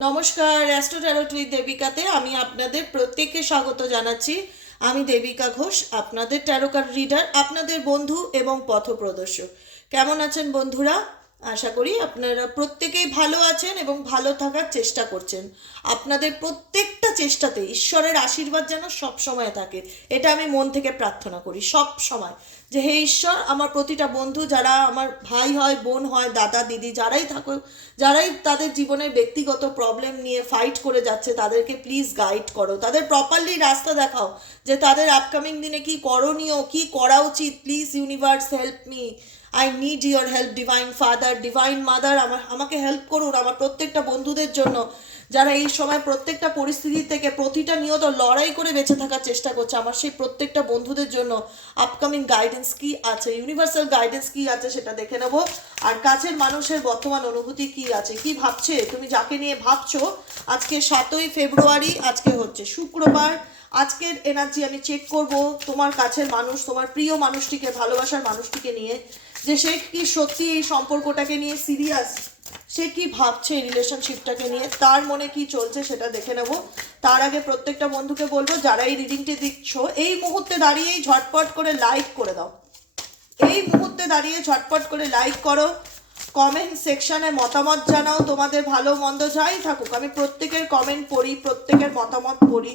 নমস্কার astro tarot দেবিকাতে আমি আপনাদের প্রত্যেককে স্বাগত জানাচ্ছি। আমি দেবিকা ঘোষ, আপনাদের ট্যারোকার রিডার আপনাদের বন্ধু এবং পথপ্রদর্শক। কেমন আছেন বন্ধুরা? আশা করি আপনারা প্রত্যেকেই ভালো আছেন এবং ভালো থাকার চেষ্টা করছেন। আপনাদের প্রত্যেকটা চেষ্টাতে ঈশ্বরের আশীর্বাদ যেন সব সময় থাকে, এটা আমি মন থেকে প্রার্থনা করি, সব সময়। যে হে ঈশ্বর, আমার প্রতিটা বন্ধু যারা আমার ভাই হয়, বোন হয়, দাদা, দিদি, যারাই থাকুক, যারাই তাদের জীবনের ব্যক্তিগত প্রবলেম নিয়ে ফাইট করে যাচ্ছে, তাদেরকে প্লিজ গাইড করো। তাদের প্রপারলি রাস্তা দেখাও যে তাদের আপকামিং দিনে কি করণীয়, কি করা উচিত? Please universe help me I need your help divine father divine mother আমার, আমাকে হেল্প করুন আমার প্রত্যেকটা বন্ধুদের জন্য। যারা এই সময় প্রত্যেকটা পরিস্থিতি থেকে প্রতিটা নিয়ত লড়াই করে বেঁচে থাকার চেষ্টা করছে, আমার সেই প্রত্যেকটা বন্ধুদের জন্য আপকামিং গাইডেন্স কি আছে ইউনিভার্সাল গাইডেন্স কি আছে সেটা দেখে নেব। আর কাছের মানুষের বর্তমান অনুভূতি কি আছে, কি ভাবছে, তুমি যাকে নিয়ে ভাবছ, আজকে সাতই ফেব্রুয়ারি, আজকে হচ্ছে শুক্রবার, আজকের এনার্জি আমি চেক করব, তোমার কাছের মানুষ, তোমার প্রিয় মানুষটিকে, ভালোবাসার মানুষটিকে নিয়ে, যে সে কি সত্যি এই সম্পর্কটাকে নিয়ে সিরিয়াস সে কি ভাবছে এই রিলেশনশিপটাকে নিয়ে? তার মনে কি চলছে সেটা দেখে নেব। তার আগে প্রত্যেকটা বন্ধুকে বলব, যারা এই রিডিংটি দিচ্ছ, এই মুহূর্তে দাঁড়িয়েই ঝটপট করে লাইক করে দাও। এই মুহূর্তে দাঁড়িয়ে ঝটপট করে লাইক করো। কমেন্ট সেকশনে মতামত জানাও, তোমাদের ভালো মন্দ যাই থাকুক। আমি প্রত্যেকের কমেন্ট পড়ি, প্রত্যেকের মতামত পড়ি।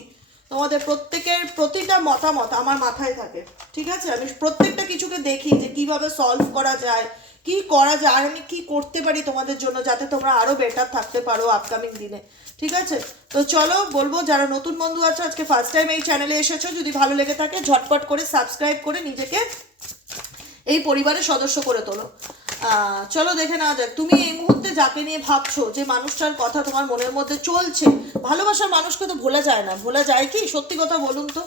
তোমাদের প্রত্যেকের প্রতিটা মতামত আমার মাথায় থাকে। ঠিক আছে? আমি প্রত্যেকটা কিছুকে দেখি যে কীভাবে সলভ করা যায় কি করা যায় আর আমি কি করতে পারি তোমাদের জন্য যাতে তোমরা আরও বেটার থাকতে পারো আপকামিং দিনে। ঠিক আছে? তো চলো বলব, যারা নতুন বন্ধু আছো, আজকে ফার্স্ট টাইম এই চ্যানেলে এসেছ, যদি ভালো লেগে থাকে, ঝটপট করে সাবস্ক্রাইব করে নিজেকে এই পরিবারের সদস্য করে তোলো। চলো দেখে নেওয়া যাক, তুমি এই মুহূর্তে যাকে নিয়ে ভাবছ, যে মানুষটার কথা তোমার মনের মধ্যে চলছে, ভালোবাসার মানুষকে তো ভোলা যায় না। ভোলা যায় কি? সত্যি কথা বলুন তো।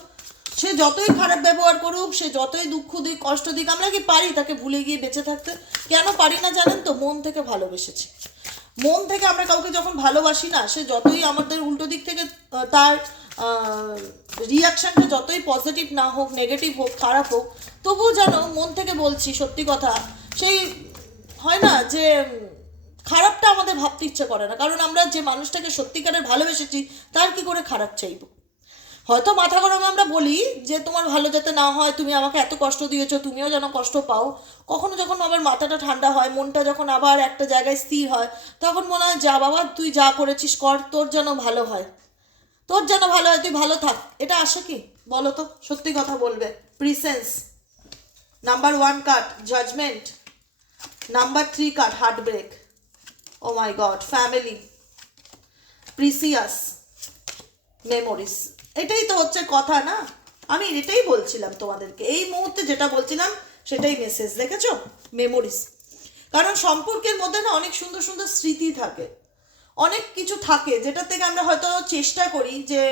সে যতই খারাপ ব্যবহার করুক, সে যতই দুঃখ দিক, কষ্ট দিক, আমরা কি পারি তাকে ভুলে গিয়ে বেঁচে থাকতে? কেন পারি না জানেন তো? মন থেকে ভালোবেসেছি। মন থেকে আমরা কাউকে যখন ভালোবাসি না, সে যতই আমাদের উল্টো দিক থেকে তার রিয়াকশানটা যতই পজিটিভ না হোক নেগেটিভ হোক, খারাপ হোক, তবুও যেন মন থেকে বলছি সত্যি কথা, সেই হয় না যে, খারাপটা আমাদের ভাবতে ইচ্ছে করে না। কারণ আমরা যে মানুষটাকে সত্যিকারের ভালোবেসেছি, তার কি করে খারাপ চাইব? হয়তো মাথা গরম আমরা বলি যে তোমার ভালো যাতে না হয়, তুমি আমাকে এত কষ্ট দিয়েছ, তুমিও যেন কষ্ট পাও। কখনো যখন আবার মাথাটা ঠান্ডা হয়, মনটা যখন আবার একটা জায়গায় স্থির হয়, তখন মনে হয়, যা বাবা, তুই যা করেছিস কর, তোর যেন ভালো হয়। তোর যেন ভালো হয়, তুই ভালো থাক। এটা আসে কি? বলো তো, সত্যি কথা বলবে। Presence number one card judgement number three card heart break oh my god family precious memories এটাই তো হচ্ছে কথা, না? আমি এটাই বলছিলাম তোমাদেরকে। এই মুহূর্তে যেটা বলছিলাম, সেটাই মেসেজ দেখেছ? মেমোরিজ কারণ সম্পর্কের মধ্যে না অনেক সুন্দর সুন্দর স্মৃতি থাকে। অনেক কিছু থাকে যেটা থেকে আমরা হয়তো চেষ্টা করি যে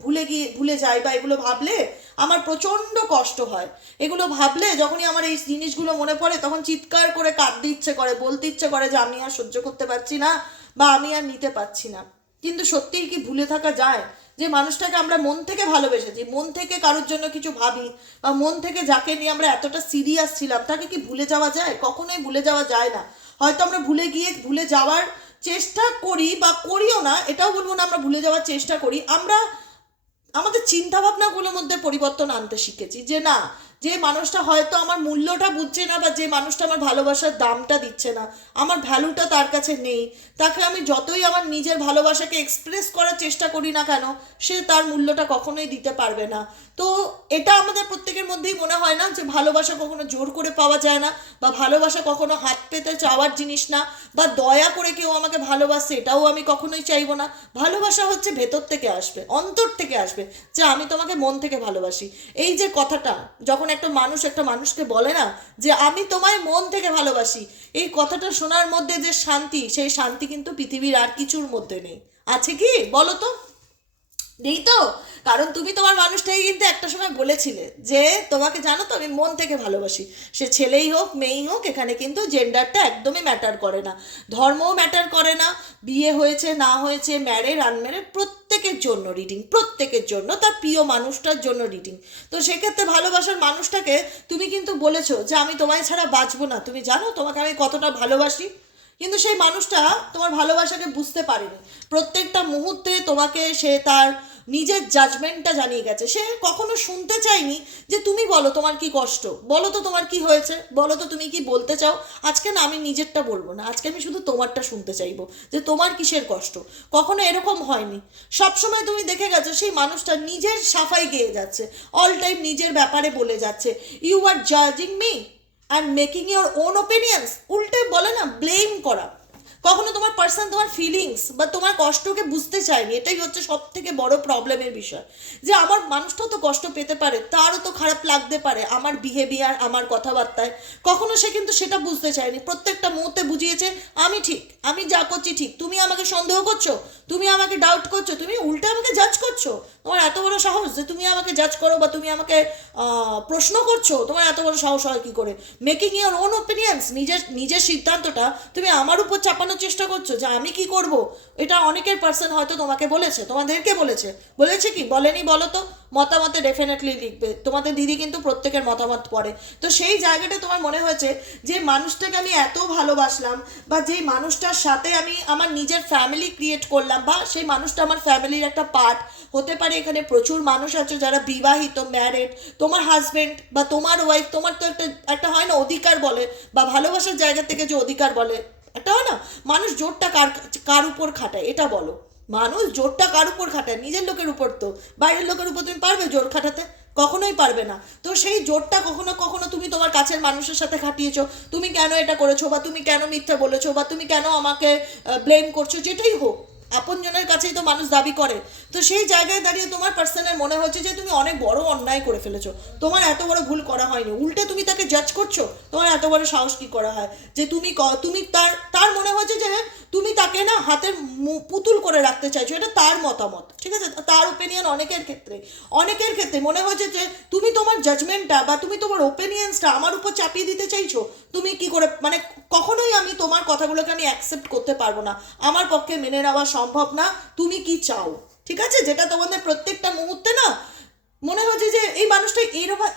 ভুলে গিয়ে, ভুলে যাই বা এগুলো ভাবলে আমার প্রচণ্ড কষ্ট হয়। এগুলো ভাবলে যখনই আমার এই জিনিসগুলো মনে পড়ে, তখন চিৎকার করে কাঁদতে ইচ্ছে করে, বলতে ইচ্ছে করে যে আমি আর সহ্য করতে পারছি না বা আমি আর নিতে পারছি না। কিন্তু সত্যিই কি ভুলে থাকা যায়? যে মানুষটাকে আমরা মন থেকে ভালোবেসেছি, মন থেকে কারোর জন্য কিছু ভাবি বা মন থেকে যাকে নিয়ে আমরা এতটা সিরিয়াস ছিলাম, তাকে কি ভুলে যাওয়া যায়? কখনোই ভুলে যাওয়া যায় না। হয়তো আমরা ভুলে গিয়ে ভুলে যাওয়ার চেষ্টা করি বা করিও না, এটাও বলব না আমরা ভুলে যাওয়ার চেষ্টা করি। আমরা আমাদের চিন্তাভাবনাগুলোর মধ্যে পরিবর্তন আনতে শিখেছি যে না যে মানুষটা হয়তো আমার মূল্যটা বুঝছে না বা যে মানুষটা আমার ভালোবাসার দামটা দিচ্ছে না, আমার ভ্যালুটা তার কাছে নেই, তাকে আমি যতই আমার নিজের ভালোবাসাকে এক্সপ্রেস করার চেষ্টা করি না কেন, সে তার মূল্যটা কখনোই দিতে পারবে না। তো এটা আমাদের প্রত্যেকের মধ্যেই মনে হয় না যে ভালোবাসা কখনো জোর করে পাওয়া যায় না বা ভালোবাসা কখনো হাত পেতে চাওয়ার জিনিস না বা দয়া করে কেউ আমাকে ভালোবাসে এটাও আমি কখনোই চাইব না। ভালোবাসা হচ্ছে ভেতর থেকে আসবে, অন্তর থেকে আসবে যে আমি তোমাকে মন থেকে ভালোবাসি। এই যে কথাটা, যখন একটা মানুষ একটা মানুষকে বলে না যে, আমি তোমায় মন থেকে ভালোবাসি। এই কথাটা শোনার মধ্যে যে শান্তি, সেই শান্তি কিন্তু পৃথিবীর আর কিছুর মধ্যে নেই। আছে কি? বলো তো। নেই তো? কারণ তুমি তোমার মানুষটাকে কিন্তু একটা সময় বলেছিলে যে, তোমাকে জানো তো আমি মন থেকে ভালোবাসি। সে ছেলেই হোক, মেয়েই হোক, এখানে কিন্তু জেন্ডারটা একদমই ম্যাটার করে না। ধর্মও ম্যাটার করে না। বিয়ে হয়েছে, না হয়েছে ম্যারেড আনম্যারেড প্রত্যেকের জন্য রিডিং প্রত্যেকের জন্য, তার প্রিয় মানুষটার জন্য রিডিং তো সেক্ষেত্রে ভালোবাসার মানুষটাকে তুমি কিন্তু বলেছ যে, আমি তোমায় ছাড়া বাঁচবো না। তুমি জানো তোমাকে আমি কতটা ভালোবাসি। কিন্তু সেই মানুষটা তোমার ভালোবাসাকে বুঝতে পারেনি। প্রত্যেকটা মুহূর্তে তোমাকে সে তার নিজের জাজমেন্টটা জানিয়ে গেছে। সে কখনো শুনতে চায়নি যে তুমি বলো তোমার কি কষ্ট? বলো তো তোমার কি হয়েছে? বলো তো তুমি কি বলতে চাও? আজকে না আমি নিজেরটা বলব না। আজকে আমি শুধু তোমারটা শুনতে চাইব যে তোমার কিসের কষ্ট? কখনো এরকম হয়নি। সবসময় তুমি দেখে গেছো সেই মানুষটা নিজের সাফাই গেয়ে যাচ্ছে। অল টাইম নিজের ব্যাপারে বলে যাচ্ছে। You are জাজিং me and making your own opinions উল্টে বলে না ব্লেম করা। কখনো তোমার পার্সন তোমার ফিলিংস বা তোমার কষ্টকে বুঝতে চায়নি, এটাই হচ্ছে সব থেকে বড় প্রবলেমের বিষয়। যে আমার মানুষটাও তো কষ্ট পেতে পারে, তারও তো খারাপ লাগতে পারে আমার বিহেভিয়ার আমার কথাবার্তায়। কখনো সে কিন্তু সেটা বুঝতে চায়নি। প্রত্যেকটা মুহূর্তে বুঝিয়েছে, আমি ঠিক, আমি যা করছি ঠিক, তুমি আমাকে সন্দেহ করছ, তুমি আমাকে ডাউট করছ, তুমি উল্টে আমাকে জাজ করছ। তোমার এত বড় সাহস যে তুমি আমাকে জাজ করো বা তুমি আমাকে প্রশ্ন করছ, তোমার এত বড় সাহস হয় কি করে? মেকিং ইউর ওন ওপিনিয়ন্স নিজের নিজের সিদ্ধান্তটা তুমি আমার উপর চাপানোর চেষ্টা করছ যে আমি কি করব? এটা অনেকের পার্সন হয়তো তোমাকে বলেছে। তোমাদেরকে বলেছে। বলেছে কি? বলেনি বলো তো? মতামতে ডেফিনেটলি লিখবে। তোমাদের দিদি কিন্তু প্রত্যেকের মতামত পড়ে। তো সেই জায়গাটা তোমার মনে হয়েছে যে মানুষটাকে আমি এত ভালোবাসলাম বা যেই মানুষটার সাথে আমি আমার নিজের ফ্যামিলি ক্রিয়েট করলাম বা সেই মানুষটা আমার ফ্যামিলির একটা পার্ট হতে পারে। এখানে প্রচুর মানুষ আছে যারা বিবাহিত ম্যারেড তোমার হাজবেন্ড বা তোমার ওয়াইফ তোমার তো একটা একটা হয় না অধিকার বলে বা ভালোবাসার জায়গা থেকে যে অধিকার বলে। একটা হয় না, মানুষ জোরটা কার কার উপর খাটায়, এটা বলো। মানুষ জোরটা কার উপর খাটায়? নিজের লোকের উপর তো। বাইরের লোকের উপর তুমি পারবে জোর খাটাতে? কখনোই পারবে না। তো সেই জোরটা কখনো কখনো তুমি তোমার কাছের মানুষের সাথে খাটিয়েছো। তুমি কেন এটা করেছ? বা তুমি কেন মিথ্যা বলেছ? বা তুমি কেন আমাকে ব্লেম করছ? যেটাই হোক। আপনজনের কাছেই তো মানুষ দাবি করে। তো সেই জায়গায় দাঁড়িয়ে তোমার পার্সনের মনে হচ্ছে যে তুমি অনেক বড় অন্যায় করে ফেলেছো। তোমার এত বড় ভুল করা হয়নি। উল্টে তুমি তাকে জাজ করছ? তোমার এত বড় সাহস কি করা হয়? যে তুমি তুমি তার তার মনে হচ্ছে যে তুমি তাকে না হাতের পুতুল করে রাখতে চাইছো, এটা তার মতামত, ঠিক আছে? তার ওপিনিয়ন অনেকের ক্ষেত্রে অনেকের ক্ষেত্রে মনে হচ্ছে যে তুমি তোমার জাজমেন্টটা বা তুমি তোমার ওপিনিয়ন্সটা আমার উপর চাপিয়ে দিতে চাইছো, তুমি কি করে মানে কখনোই আমি তোমার কথাগুলোকে আমি অ্যাকসেপ্ট করতে পারব না। আমার পক্ষে মেনে নেওয়া সম্ভব না, তুমি কি চাও, ঠিক আছে? যেটা তোমাদের প্রত্যেকটা মুহূর্তে না মনে হচ্ছে যে এই মানুষটা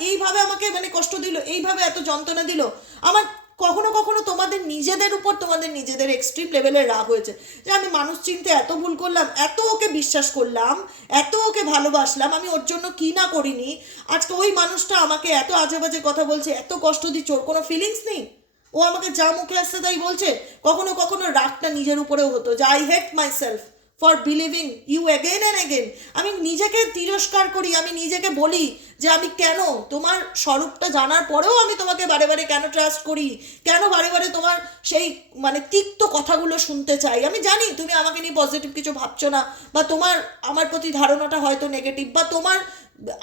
এইভাবে আমাকে মানে কষ্ট দিল, এইভাবে এত যন্ত্রণা দিল। আমার কখনো কখনো তোমাদের নিজেদের উপর তোমাদের নিজেদের এক্সট্রিম লেভেলের রাগ হয়েছে। যে আমি মানুষ চিনতে এত ভুল করলাম, এত ওকে বিশ্বাস করলাম, এত ওকে ভালোবাসলাম, আমি ওর জন্য কি না করিনি? আজকে ওই মানুষটা আমাকে এত আজে বাজে কথা বলছে, এত কষ্ট দিচ্ছে, ওর কোনো ফিলিংস নেই? ও আমাকে যা মুখে আসছে তাই বলছে? কখনো কখনো রাগটা নিজের উপরেও হতো। যে I hate myself for believing you again and again আমি নিজেকে তিরস্কার করি, আমি নিজেকে বলি যে আমি কেন? তোমার স্বরূপটা জানার পরেও আমি তোমাকে বারে বারে কেন ট্রাস্ট করি? কেন বারে বারে তোমার সেই মানে তিক্ত কথাগুলো শুনতে চাই? আমি জানি তুমি আমাকে নিয়ে পজিটিভ কিছু ভাবছ না, বা তোমার, আমার প্রতি ধারণাটা হয়তো নেগেটিভ বা তোমার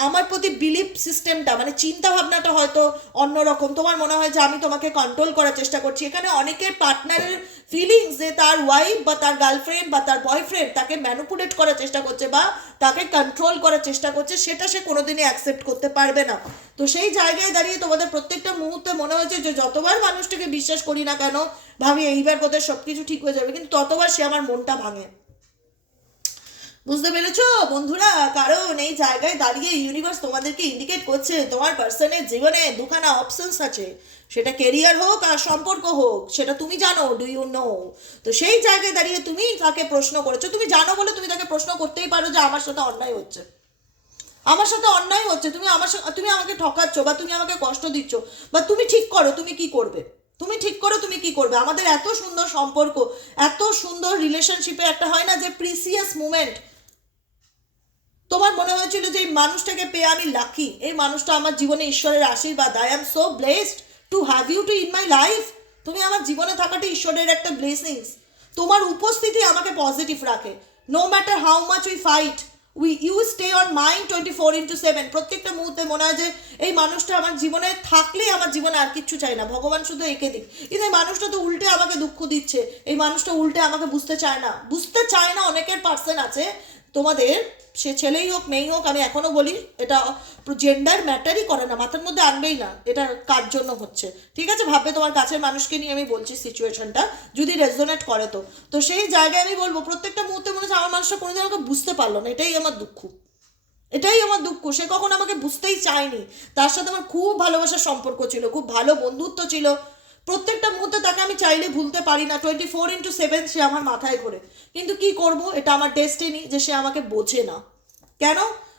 আমার প্রতি বিলিভ সিস্টেমটা মানে চিন্তা ভাবনাটা হয়তো অন্যরকম। তোমার মনে হয় যে আমি তোমাকে কন্ট্রোল করার চেষ্টা করছি। এখানে অনেকের পার্টনারের ফিলিংস যে তার ওয়াইফ বা তার গার্লফ্রেন্ড বা তার বয়ফ্রেন্ড তাকে ম্যানুপুলেট করার চেষ্টা করছে বা তাকে কন্ট্রোল করার চেষ্টা করছে, সেটা সে কোনোদিনই অ্যাকসেপ্ট করতে পারবে না। তো সেই জায়গায় দাঁড়িয়ে তোমাদের প্রত্যেকটা মুহূর্তে মনে হচ্ছে যে যতবার মানুষটাকে বিশ্বাস করি না কেন ভাবি এইবার বোধহয় সব কিছু ঠিক হয়ে যাবে, কিন্তু ততবার সে আমার মনটা ভাঙে। বুঝতে পেরেছ? বন্ধুরা, কারণ এই জায়গায় দাঁড়িয়ে ইউনিভার্স তোমাদেরকে ইন্ডিকেট করছে, তোমার পার্সনের জীবনে দুখানা অপশনস আছে। সেটা কেরিয়ার হোক আর সম্পর্ক হোক, সেটা তুমি জানো ডু ইউ নো তো সেই জায়গায় দাঁড়িয়ে তুমি তাকে প্রশ্ন করেছ। তুমি জানো বলে তুমি তাকে প্রশ্ন করতেই পারো যে আমার সাথে অন্যায় হচ্ছে। আমার সাথে অন্যায় হচ্ছে, তুমি আমার তুমি আমাকে ঠকাচ্ছ বা তুমি আমাকে কষ্ট দিচ্ছ, বা তুমি ঠিক করো, তুমি কি করবে? তুমি ঠিক করো, তুমি কি করবে? আমাদের এত সুন্দর সম্পর্ক, এত সুন্দর রিলেশনশিপে একটা হয় না যে প্রিসিয়াস মুমেন্ট তোমার মনে হয়েছিল যে এই মানুষটাকে পেয়ে আমি লাকি এই মানুষটা আমার জীবনে ঈশ্বরের আশীর্বাদ। I am so blessed to have you too in my life তুমি আমার জীবনে থাকাটা ঈশ্বরের একটা ব্লেসিংস তোমার উপস্থিতি আমাকে পজিটিভ রাখে। No matter how much we fight we you stay on mind twenty four into seven প্রত্যেকটা মুহূর্তে মনে হয় যে এই মানুষটা আমার জীবনে থাকলেই আমার জীবনে আর কিচ্ছু চাই না। ভগবান শুধু এঁকে দিক। কিন্তু এই মানুষটা তো উল্টে আমাকে দুঃখ দিচ্ছে। এই মানুষটা উল্টে আমাকে বুঝতে চায় না। বুঝতে চায় না অনেকের পার্সন আছে। তোমাদের, সে ছেলেই হোক, মেয়েই হোক, আমি এখনও বলি, এটা জেন্ডার ম্যাটারই করে না, মাথার মধ্যে আনবেই না, এটা কার জন্য হচ্ছে? ঠিক আছে, ভাববে তোমার কাছের মানুষকে নিয়ে আমি বলছি সিচুয়েশনটা যদি রেজোনেট করে তো। তো সেই জায়গায় আমি বলব, প্রত্যেকটা মুহূর্তে মনে হচ্ছে আমার মানুষটা কোনোদিন আমাকে বুঝতে পারল না, এটাই আমার দুঃখ। এটাই আমার দুঃখ, সে কখন আমাকে বুঝতেই চায়নি। তার সাথে আমার খুব ভালোবাসার সম্পর্ক ছিল, খুব ভালো বন্ধুত্ব ছিল। প্রত্যেকটা মুহূর্তে তাকে আমি চাইলে ভুলতে পারি না। টোয়েন্টি ফোর ইন্টু সেভেন সে আমার মাথায় ঘোরে। কিন্তু কি করব? এটা আমার ডেস্টিনি যে সে আমাকে বোঝে না। কেন?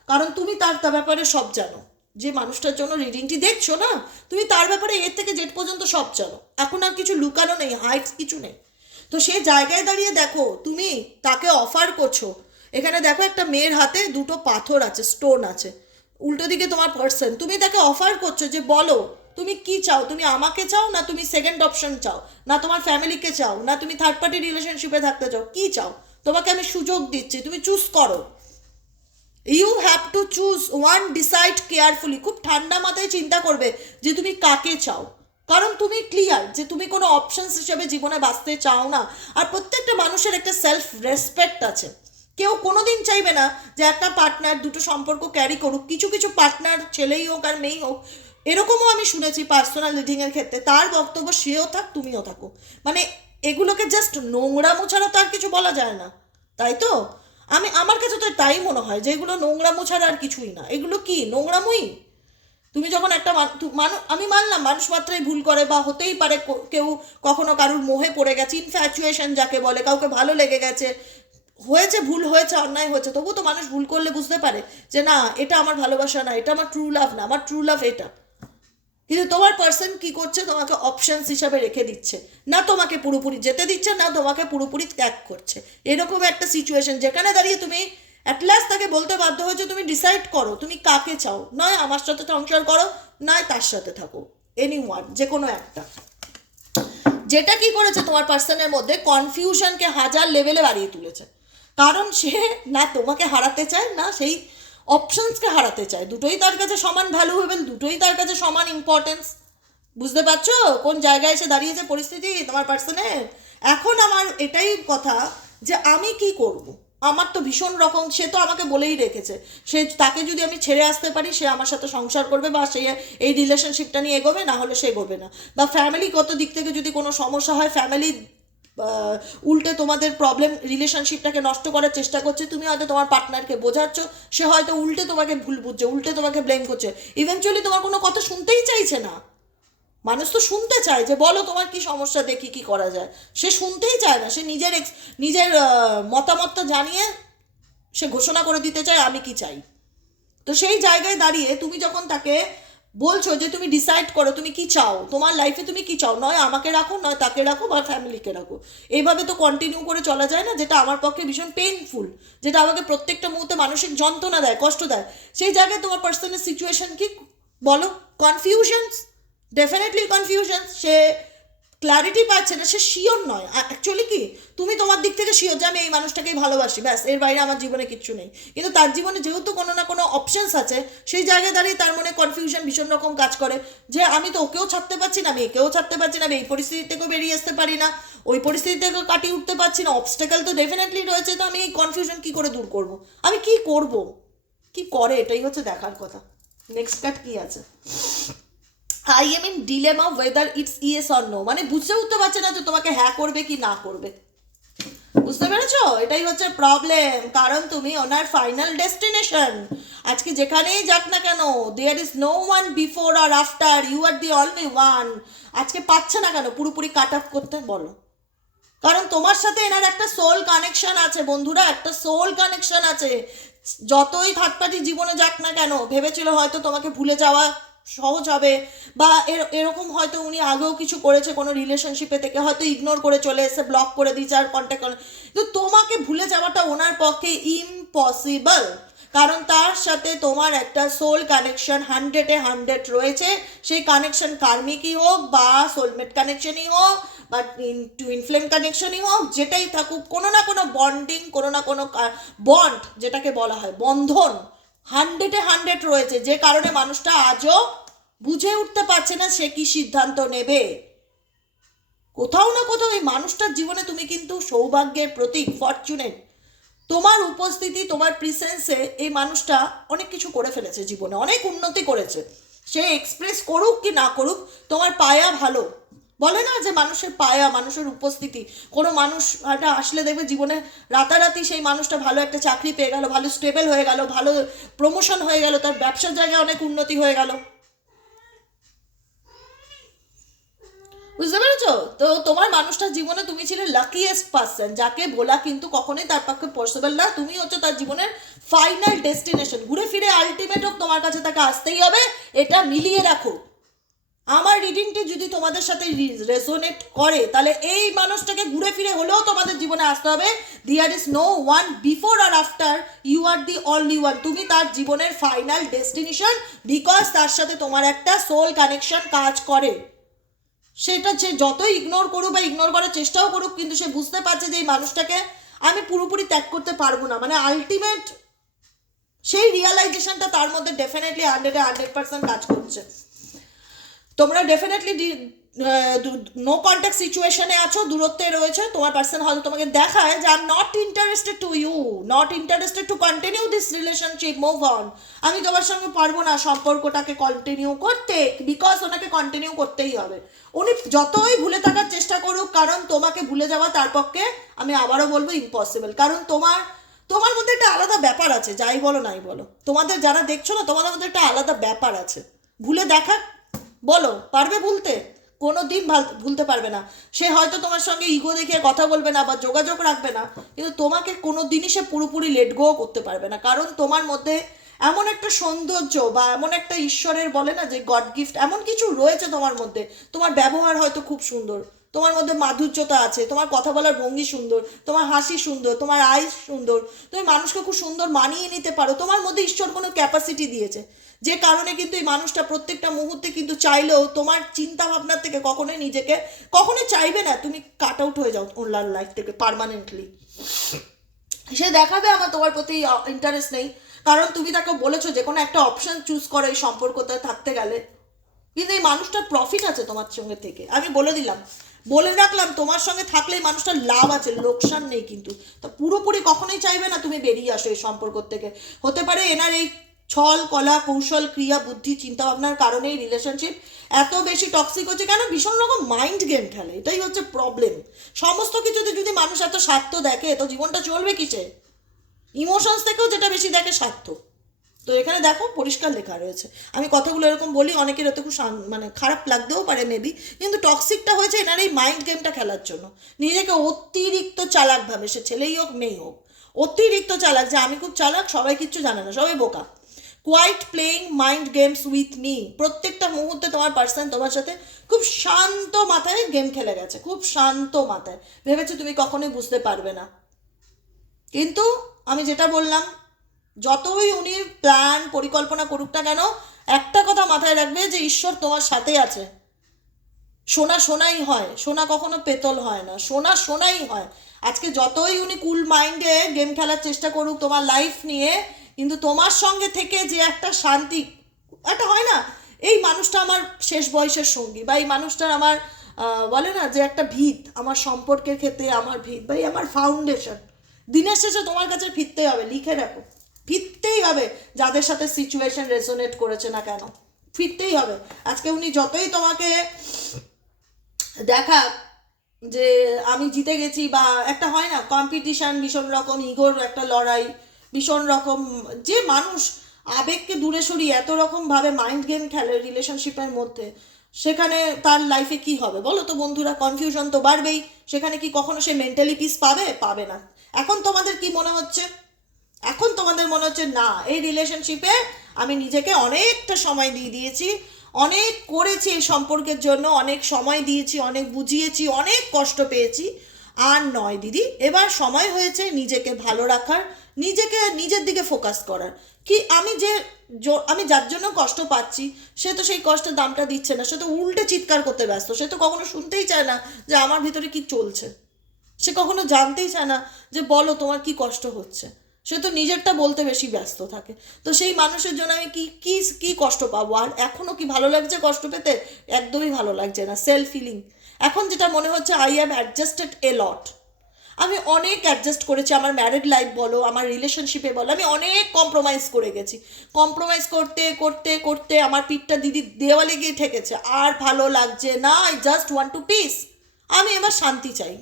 কারণ তুমি তার ব্যাপারে সব জানো। যে মানুষটার জন্য রিডিংটি দেখছ না, তুমি তার ব্যাপারে এর থেকে জেট পর্যন্ত সব জানো। এখন আর কিছু লুকানো নেই হাইট কিছু নেই। তো সে জায়গায় দাঁড়িয়ে দেখো, তুমি তাকে অফার করছ। এখানে দেখো একটা মেয়ের হাতে দুটো পাথর আছে স্টোন আছে। উল্টো দিকে তোমার পার্সন তুমি তাকে অফার করছ যে বলো তুমি কি চাও? তুমি আমাকে চাও না তুমি সেকেন্ড অপশন চাও? না তোমার ফ্যামিলিকে চাও? না তুমি থার্ড পার্টি রিলেশনশিপে থাকতে চাও? কি চাও? তোমাকে আমি সুযোগ দিচ্ছি, তুমি চুজ করো। You have to choose one decide carefully খুব ঠান্ডা মাথায় চিন্তা করবে যে তুমি কাকে চাও। কারণ তুমি ক্লিয়ার যে তুমি কোনো অপশনস হিসেবে জীবনে বাঁচতে চাও না। আর প্রত্যেকটা মানুষের একটা সেলফ রেসপেক্ট আছে। কেউ কোনোদিন চাইবে না যে একটা পার্টনার দুটো সম্পর্ক ক্যারি করুক, কিছু কিছু পার্টনার ছেলেই হোক আর মেয়েই হোক, এরকমও আমি শুনেছি পার্সোনাল লিডিংয়ের ক্ষেত্রে, তার বক্তব্য সেও থাক, তুমিও থাকো। মানে এগুলোকে জাস্ট নোংরামো ছাড়া তো আর কিছু বলা যায় না, তাই তো? আমি, আমার কাছে তো তাই মনে হয় যে এগুলো নোংরামো ছাড়া আর কিছুই না। এগুলো কি, নোংরামোই? তুমি যখন একটা মানুষ আমি মানলাম মানুষ মাত্রাই ভুল করে বা হতেই পারে কেউ কখনো কারুর মোহে পড়ে গেছে ইনফ্যাচুয়েশন যাকে বলে, কাউকে ভালো লেগে গেছে হয়েছে, ভুল হয়েছে, অন্যায় হয়েছে তবু তো মানুষ ভুল করলে বুঝতে পারে যে না, এটা আমার ভালোবাসা না, এটা আমার ট্রু লাভ না, আমার ট্রু লাভ এটা। কিন্তু তোমার পার্সন কি করছে? তোমাকে অপশনস হিসাবে রেখে দিচ্ছে। না তোমাকে পুরোপুরি যেতে দিচ্ছে, না তোমাকে পুরোপুরি ত্যাগ করছে। এরকম একটা সিচুয়েশন যেখানে দাঁড়িয়ে তুমি অ্যাটলাস্ট তাকে বলতে বাধ্য হয়েছে তুমি ডিসাইড করো, তুমি কাকে চাও? নয় আমার সাথে সংসার করো, নয় তার সাথে থাকো। এনি ওয়ান যে কোনো একটা। যেটা কি করেছে তোমার পার্সনের মধ্যে? কনফিউশনকে হাজার লেভেলে বাড়িয়ে তুলেছে। কারণ সে, না তোমাকে হারাতে চায়, না সেই অপশনসকে হারাতে চায়। দুটোই তার কাছে সমান ভ্যালুয়েবল দুটোই তার কাছে সমান ইম্পর্টেন্স বুঝতে পারছ? কোন জায়গায় এসে দাঁড়িয়েছে পরিস্থিতি তোমার পার্সনের এখন আমার এটাই কথা যে আমি কি করব। আমার তো ভীষণ রকম, সে তো আমাকে বলেই রেখেছে। সে তাকে যদি আমি ছেড়ে আসতে পারি, সে আমার সাথে সংসার করবে বা সে এই রিলেশনশিপটা নিয়ে এগোবে, না হলে সে এগোবে না। বা ফ্যামিলিগত দিক থেকে যদি কোনো সমস্যা হয় ফ্যামিলি উল্টে তোমাদের প্রবলেম রিলেশনশিপটাকে নষ্ট করার চেষ্টা করছে। তুমি হয়তো তোমার পার্টনারকে বোঝাচ্ছ, সে হয়তো উল্টে তোমাকে ভুল বুঝছে, উল্টে তোমাকে ব্লেম করছে। ইভেনচুয়ালি তোমার কোনো কথা শুনতেই চাইছে না। মানুষ তো শুনতে চায় যে, বলো তোমার কি সমস্যা, দেখি কি করা যায়। সে শুনতেই চায় না, সে নিজের নিজের মতামতটা জানিয়ে সে ঘোষণা করে দিতে চায়, আমি কি চাই? তো সেই জায়গায় দাঁড়িয়ে তুমি যখন তাকে বলছো যে তুমি ডিসাইড করো, তুমি কি চাও? তোমার লাইফে তুমি কি চাও? নয় আমাকে রাখো, নয় তাকে রাখো, বা ফ্যামিলিকে রাখো। এইভাবে তো কন্টিনিউ করে চলা যায় না, যেটা আমার পক্ষে ভীষণ পেইনফুল যেটা আমাকে প্রত্যেকটা মুহূর্তে মানসিক যন্ত্রণা দেয়, কষ্ট দেয়। সেই জায়গায় তোমার পার্সোনাল সিচুয়েশন কি? বলো। কনফিউশনস ডেফিনেটলি কনফিউশনস সে ক্ল্যারিটি পাচ্ছে না, সে শিওর নয়। অ্যাকচুয়ালি কি? তুমি তোমার দিক থেকে শিওর যে আমি এই মানুষটাকেই ভালোবাসি, ব্যাস, এর বাইরে আমার জীবনে কিচ্ছু নেই। কিন্তু তার জীবনে যেহেতু কোনো না কোনো অপশনস আছে, সেই জায়গায় দাঁড়িয়ে তার মনে কনফিউশন ভীষণ রকম কাজ করে যে আমি তো ওকেও ছাড়তে পারছি না, আমি একেও ছাড়তে পারছি না, আমি এই পরিস্থিতি থেকেও বেরিয়ে আসতে পারি না, ওই পরিস্থিতি থেকেও কাটিয়ে উঠতে পারছি না অবস্টেকাল তো ডেফিনেটলি রয়েছে, তো আমি এই কনফিউশন কী করে দূর করব? আমি কি করব? কি করে? এটাই হচ্ছে দেখার কথা। নেক্সট কাট কি আছে? I am in dilemma whether it's yes or no মানে বুঝতে উঠতে পারছে না যে তোমাকে হ্যাঁ করবে কি না করবে। বুঝতে পেরেছ? এটাই হচ্ছে প্রবলেম কারণ তুমি ওনার ফাইনাল ডেস্টিনেশন আজকে যেখানেই যাক না কেন there is no one before R after you are the only one আজকে পাচ্ছে না কেন? পুরোপুরি কাট আপ করতে বলো। কারণ তোমার সাথে এনার একটা সোল কানেকশন আছে বন্ধুরা, একটা সোল কানেকশন আছে। যতই থার্ড জীবনে যাক না কেন, ভেবেছিল হয়তো তোমাকে ভুলে যাওয়া সহজ হবে বা এর, এরকম হয়তো উনি আগেও কিছু করেছে কোনো রিলেশনশিপে থেকে, হয়তো ইগনোর করে চলে এসে ব্লক করে দিয়েছে আর কন্ট্যাক্ট করে কিন্তু তোমাকে ভুলে যাওয়াটা ওনার পক্ষে ইম্পসিবল কারণ তার সাথে তোমার একটা সোল কানেকশন হান্ড্রেডে হান্ড্রেড রয়েছে। সেই কানেকশন কার্মিকই হোক বা সোলমেট কানেকশনই হোক বা টুইন ফ্লেম কানেকশনই হোক, যেটাই থাকুক, কোনো না কোনো বন্ডিং কোনো না কোনো বন্ড যেটাকে বলা হয়, বন্ধন হান্ড্রেডে হান্ড্রেড রয়েছে। যে কারণে মানুষটা আজও বুঝে উঠতে পারছে না সে কি সিদ্ধান্ত নেবে। কোথাও না কোথাও এই মানুষটার জীবনে তুমি কিন্তু সৌভাগ্যের প্রতীক ফরচুনেট তোমার উপস্থিতি, তোমার প্রিসেন্সে এই মানুষটা অনেক কিছু করে ফেলেছে জীবনে, অনেক উন্নতি করেছে। সে এক্সপ্রেস করুক কি না করুক, তোমার পায়া ভালো। বলে না যে মানুষের পায়া, মানুষের উপস্থিতি। কোনো মানুষ একটা আসলে দেখবে জীবনে রাতারাতি সেই মানুষটা ভালো একটা চাকরি পেয়ে গেল, ভালো স্টেবল হয়ে গেল, ভালো প্রমোশন হয়ে গেল, তার ব্যবসার জায়গায় অনেক উন্নতি হয়ে গেল। বুঝতে পেরেছ? তো তোমার মানুষটার জীবনে তুমি ছিলে লাকিয়েস্ট পার্সন যাকে বলা কিন্তু কখনোই তার পক্ষে পসিবল না। তুমি হচ্ছে তার জীবনের ফাইনাল ডেস্টিনেশন ঘুরে ফিরে আলটিমেট হোক, তোমার কাছে তাকে আসতেই হবে, এটা মিলিয়ে রাখো। আমার রিডিংটি যদি তোমাদের সাথে রেজোনেট করে, তাহলে এই মানুষটাকে ঘুরে ফিরে হলেও তোমাদের জীবনে আসতে হবে। There is no one before or after you are the only one তুমি তার জীবনের ফাইনাল ডেস্টিনেশন বিকজ তার সাথে তোমার একটা সোল কানেকশন কাজ করে। সেটা সে যতই ইগনোর করুক বা ইগনোর করার চেষ্টাও করুক, কিন্তু সে বুঝতে পারছে যে এই মানুষটাকে আমি পুরোপুরি ত্যাগ করতে পারব না। মানে আলটিমেট সেই রিয়ালাইজেশনটা তার মধ্যে ডেফিনেটলি হান্ড্রেডে হান্ড্রেড পার্সেন্ট কাজ করছে। তোমরা ডেফিনেটলি নো কন্ট্যাক্ট সিচুয়েশনে আছো, দূরত্বে রয়েছে, তোমার পার্সন হয়তো তোমাকে দেখায় যে I not interested to you not interested to continue this relationship move on আমি তোমার সঙ্গে পারব না সম্পর্কটাকে কন্টিনিউ করতে বিকজ ওনাকে কন্টিনিউ করতেই হবে। উনি যতই ভুলে থাকার চেষ্টা করুক, কারণ তোমাকে ভুলে যাওয়া তার পক্ষে আমি আবারও বলব ইম্পসিবল কারণ তোমার তোমার মধ্যে একটা আলাদা ব্যাপার আছে, যাই বলো নাই বলো। তোমাদের যারা দেখছ না, তোমাদের মধ্যে একটা আলাদা ব্যাপার আছে। ভুলে দেখা বলো, পারবে ভুলতে? কোনো দিন ভুলতে পারবে না। সে হয়তো তোমার সঙ্গে ইগো দেখে কথা বলবে না বা যোগাযোগ রাখবে না, কিন্তু তোমাকে কোনো দিনই সে পুরোপুরি লেট গো করতে পারবে না। কারণ তোমার মধ্যে এমন একটা সৌন্দর্য বা এমন একটা ঈশ্বরের বলে না যে গড গিফট এমন কিছু রয়েছে তোমার মধ্যে। তোমার ব্যবহার হয়তো খুব সুন্দর। তোমার মধ্যে মাধুর্যতা আছে, তোমার কথা বলার ভঙ্গি সুন্দর, তোমার হাসি সুন্দর, তোমার আয় সুন্দর, তুমি মানুষকে খুব সুন্দর মানিয়ে নিতে পারো, তোমার মধ্যে ঈশ্বর কোনো ক্যাপাসিটি দিয়েছে। যে কারণে কিন্তু এই মানুষটা প্রত্যেকটা মুহূর্তে কিন্তু চাইলেও তোমার চিন্তা ভাবনার থেকে কখনোই নিজেকে কখনোই চাইবে না, তুমি কাট আউট হয়ে যাও ওনার লাইফ থেকে পার্মানেন্টলি সে দেখাবে আমার তোমার প্রতি ইন্টারেস্ট নেই, কারণ তুমি তাকে বলেছ যে কোনো একটা অপশন চুজ করো এই সম্পর্কতে থাকতে গেলে। কিন্তু এই মানুষটার প্রফিট আছে তোমার সঙ্গে থেকে। আমি বলে দিলাম বলে রাখলাম, তোমার সঙ্গে থাকলে মানুষটার লাভ আছে, লোকসান নেই কিন্তু। তো পুরোপুরি কখনোই চাইবে না তুমি বেরিয়ে আসো এই সম্পর্ক থেকে। হতে পারে এনার এই ছল, কলা, কৌশল, ক্রিয়া, বুদ্ধি চিন্তা ভাবনার কারণে এই রিলেশনশিপ এত বেশি টক্সিক হচ্ছে কেন? ভীষণ রকম মাইন্ড গেম খেলে, এটাই হচ্ছে প্রবলেম সমস্ত কিছুতে যদি মানুষ এত স্বার্থ দেখে, তো জীবনটা চলবে কিসে? ইমোশনস থেকেও যেটা বেশি দেখে স্বার্থ। তো এখানে দেখো পরিষ্কার লেখা রয়েছে। আমি কথাগুলো এরকম বলি, অনেকের এতে খুব মানে খারাপ লাগতেও পারে মেবি কিন্তু টক্সিকটা হয়েছে এনার এই মাইন্ড গেমটা খেলার জন্য। নিজেকে অতিরিক্ত চালাক ভাবে, সে ছেলেই হোক মেয়ে হোক, অতিরিক্ত চালাক যে আমি খুব চালাক, সবাই কিচ্ছু জানে না, সবাই বোকা। Quite playing mind games with me প্রত্যেকটা মুহূর্তে তোমার পার্সন তোমার সাথে খুব শান্ত মাথায় গেম খেলে গেছে, খুব শান্ত মাথায়। ভেবেছে তুমি কখনোই বুঝতে পারবে না। কিন্তু আমি যেটা বললাম যতই উনি প্ল্যান, পরিকল্পনা করুক না কেন, একটা কথা মাথায় রাখবে যে ঈশ্বর তোমার সাথে আছে। সোনা সোনাই হয়, সোনা কখনো পেতল হয় না, সোনা সোনাই হয়। আজকে যতই উনি কুল মাইন্ডে গেম খেলার চেষ্টা করুক তোমার লাইফ নিয়ে, কিন্তু তোমার সঙ্গে থেকে যে একটা শান্তি, একটা হয় না, এই মানুষটা আমার শেষ বয়সের সঙ্গী বা এই মানুষটার আমার বলে না যে একটা ভিত, আমার সম্পর্কের ক্ষেত্রে আমার ভিত বা এই আমার ফাউন্ডেশন দিনের শেষে তোমার কাছে ফিরতেই হবে, লিখে রাখো। ফিরতেই হবে, যাদের সাথে সিচুয়েশন রেজোনেট করেছে না কেন। ফিরতেই হবে। আজকে উনি যতই তোমাকে দেখা যে আমি জিতে গেছি বা একটা হয় না কম্পিটিশন ভীষণ রকম ইগোর একটা লড়াই, ভীষণ রকম যে মানুষ আবেগকে দূরে সরিয়ে এত রকমভাবে মাইন্ড গেম খেলে রিলেশনশিপের মধ্যে, সেখানে তার লাইফে কি হবে? বলো তো বন্ধুরা কনফিউশন তো বাড়বেই। সেখানে কি কখনো সে মেন্টালি পিস পাবে? পাবে না। এখন তোমাদের কি মনে হচ্ছে? এখন তোমাদের মনে হচ্ছে, না, এই রিলেশনশিপে আমি নিজেকে অনেকটা সময় দিয়ে দিয়েছি, অনেক করেছি এই সম্পর্কের জন্য, অনেক সময় দিয়েছি, অনেক বুঝিয়েছি, অনেক কষ্ট পেয়েছি। আর নয় দিদি, এবার সময় হয়েছে নিজেকে ভালো রাখার, নিজেকে, নিজের দিকে ফোকাস করার। কি আমি যে আমি যার জন্য কষ্ট পাচ্ছি, সে তো সেই কষ্টের দামটা দিচ্ছে না, সে তো উল্টে চিৎকার করতে ব্যস্ত, সে তো কখনো শুনতেই চায় না যে আমার ভিতরে কি চলছে। সে কখনো জানতেই চায় না যে বলো তোমার কি কষ্ট হচ্ছে। সে তো নিজেরটা বলতে বেশি ব্যস্ত থাকে। তো সেই মানুষের জন্য আমি কি কি কি কষ্ট পাবো? আর এখনও কি ভালো লাগছে কষ্ট পেতে? একদমই ভালো লাগছে না সেলফ ফিলিং এখন যেটা মনে হচ্ছে I have adjusted a lot আমি অনেক অ্যাডজাস্ট করেছি, আমার ম্যারিড লাইফ বলো, আমার রিলেশনশিপে বলো, আমি অনেক কম্প্রোমাইজ করে গেছি। কম্প্রোমাইজ করতে করতে করতে আমার পিঠটা দিদি দেওয়ালে গিয়ে ঠেকেছে। আর ভালো লাগছে না I just want to peace আমি এবার শান্তি চাই।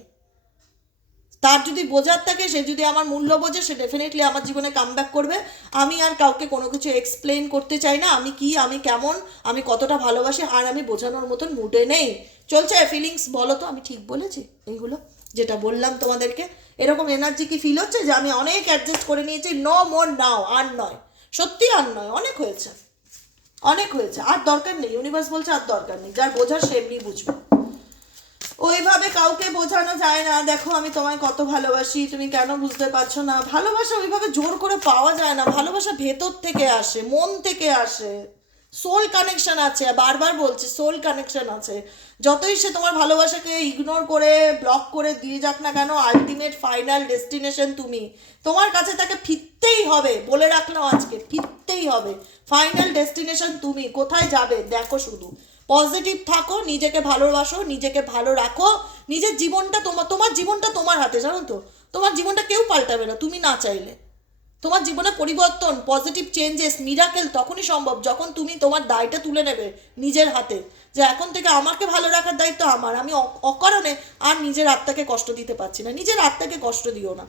তার যদি বোঝার থাকে, সে যদি আমার মূল্য বোঝে, সে ডেফিনেটলি আমার জীবনে কাম করবে। আমি আর কাউকে কোনো কিছু এক্সপ্লেন করতে চাই না। আমি কি, আমি কেমন, আমি কতটা ভালোবাসি, আর আমি বোঝানোর মতন মুডে নেই। চলছে ফিলিংস বলো তো, আমি ঠিক বলেছি এইগুলো যেটা বললাম তোমাদেরকে? এরকম এনার্জি কি ফিল হচ্ছে যে আমি অনেক অ্যাডজাস্ট করে নিয়েছি? নো মোর নাও আর নয়। সত্যি আর নয়, অনেক হয়েছে। অনেক হয়েছে, আর দরকার নেই। ইউনিভার্স বলছে আর দরকার নেই। যার বোঝার সে এমনি বুঝবে। কাউকে বোঝানো যায় না। দেখো, আমি তোমায় কত ভালোবাসি, তুমি কেন বুঝতে পারছ না? ভালোবাসা ওইভাবে জোর করে পাওয়া যায় না। ভালোবাসা ভেতর থেকে আসে, মন থেকে আসে। সোল কানেকশন আছে, বারবার বলছি সোল কানেকশন আছে। যতই সে তোমার ভালোবাসাকে ইগনোর করে ব্লক করে দিয়ে যাক না কেন আলটিমেট ফাইনাল ডেস্টিনেশন তুমি। তোমার কাছে তাকে ফিরতেই হবে, বলে রাখলাম আজকে, ফিরতেই হবে। ফাইনাল ডেস্টিনেশন তুমি, কোথায় যাবে? দেখো শুধু। পজিটিভ থাকো, নিজেকে ভালোবাসো নিজেকে ভালো রাখো। নিজের জীবনটা তোমার তোমার জীবনটা তোমার হাতে, জানো তো? তোমার জীবনটা কেউ পাল্টাবে না, তুমি না চাইলে। তোমার জীবনে পরিবর্তন পজিটিভ চেঞ্জেস মিরাকেল তখনই সম্ভব যখন তুমি তোমার দায়টা তুলে নেবে নিজের হাতে। যে এখন থেকে আমাকে ভালো রাখার দায়িত্ব আমার, আমি অকারণে আর নিজের আত্মাকে কষ্ট দিতে পারছি না। নিজের আত্মাকে কষ্ট দিও না।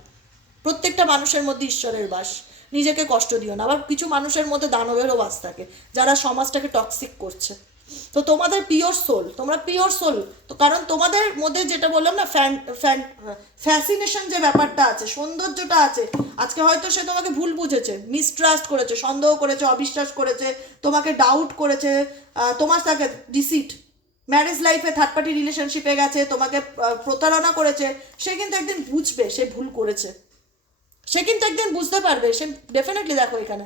প্রত্যেকটা মানুষের মধ্যে ঈশ্বরের বাস। নিজেকে কষ্ট দিও না। আবার কিছু মানুষের মধ্যে দানবেরও বাস থাকে, যারা সমাজটাকে টক্সিক করছে। তো তোমাদের পিওর সোল তোমরা পিওর সোল তো কারণ তোমাদের মধ্যে যেটা বললাম না ফ্যান ফ্যান ফ্যাসিনেশন যে ব্যাপারটা আছে, সৌন্দর্যটা আছে, আজকে হয়তো সে তোমাকে ভুল বুঝেছে মিসট্রাস্ট করেছে, সন্দেহ করেছে, অবিশ্বাস করেছে, তোমাকে ডাউট করেছে তোমার তাকে ডিসিট ম্যারেজ লাইফে থার্ড পার্টি রিলেশনশিপে গেছে, তোমাকে প্রতারণা করেছে, সে কিন্তু একদিন বুঝবে, সে ভুল করেছে। সে কিন্তু একদিন বুঝতে পারবে, সে ডেফিনেটলি দেখো এখানে।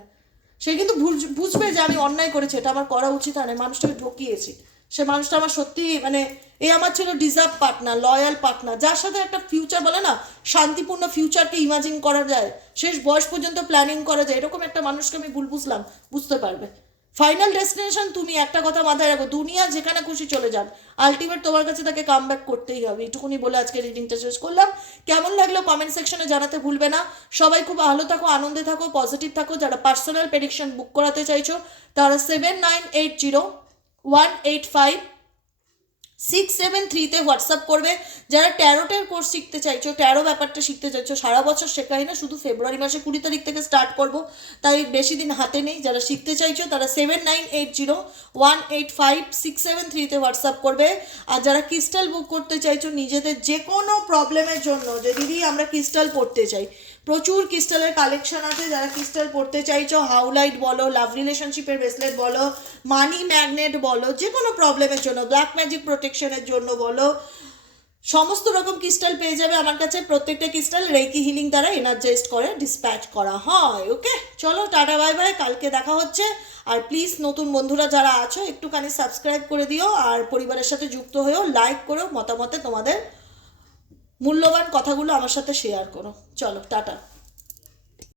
সে কিন্তু বুঝ- বুঝবে যে আমি অন্যায় করেছি, এটা আমার করা উচিত হয় মানুষটাকে ঢকিয়েছি। সে মানুষটা আমার সত্যি মানে এ আমার ছিল ডিজার্ভ পার্টনার লয়াল পার্টনার যার সাথে একটা ফিউচার বলে না, শান্তিপূর্ণ ফিউচারকে ইমাজিন করা যায়, শেষ বয়স পর্যন্ত প্ল্যানিং করা যায়, এরকম একটা মানুষকে আমি ভুল বুঝলাম, বুঝতে পারবে। ফাইনাল ডেস্টিনেশন তুমি একটা কথা মাথায় রাখো, দুনিয়া যেখানে খুশি চলে যান আলটিমেট তোমার কাছে তাকে কাম ব্যাক করতেই হবে। এটুকুনি বলে আজকে রিডিংটা শেষ করলাম। কেমন লাগল কমেন্ট সেকশনে জানাতে ভুলবে না। সবাই খুব ভালো থাকো, আনন্দে থাকো পজিটিভ থাকো। যারা পার্সোনাল প্রেডিকশন বুক করাতে চাইছো, তারা seven nine eight zero one eight five six seven থ্রিতে হোয়াটসঅ্যাপ করবে। যারা ট্যারোটের কোর্স শিখতে চাইছো, ট্যারো ব্যাপারটা শিখতে চাইছো, সারা বছর শেখাই না, শুধু ফেব্রুয়ারি মাসে কুড়ি তারিখ থেকে স্টার্ট করব। তাই বেশি দিন হাতে নেই, যারা শিখতে চাইছো তারা seven nine eight zero one eight five six seven থ্রিতে হোয়াটসঅ্যাপ করবে। আর যারা ক্রিস্টাল বুক করতে চাইছো, নিজেদের যে কোনো প্রবলেমের জন্য যে দিদি আমরা ক্রিস্টাল পড়তে চাই প্রচুর ক্রিস্টালের কালেকশন আছে, যারা ক্রিস্টাল পড়তে চাইছো হাউলাইট বলো লাভ রিলেশনশিপের ব্রেসলেট বলো মানি ম্যাগনেট বলো যে কোনো প্রবলেমের জন্য ব্ল্যাক ম্যাজিক প্রোটেকশনের জন্য বলো, সমস্ত রকম ক্রিস্টাল পেয়ে যাবে আমার কাছে। প্রত্যেকটা ক্রিস্টাল রেকি হিলিং দ্বারা এনার্জাইজড করে ডিসপ্যাচ করা হয় ওকে চলো, টাটা বাই বাই কালকে দেখা হচ্ছে। আর প্লিজ নতুন বন্ধুরা যারা আছো, একটুখানি সাবস্ক্রাইব করে দিও, আর পরিবারের সাথে যুক্ত হয়েও লাইক করো, মতামতে তোমাদের মূল্যবান কথাগুলো আমার সাথে শেয়ার করো। চলো টাটা।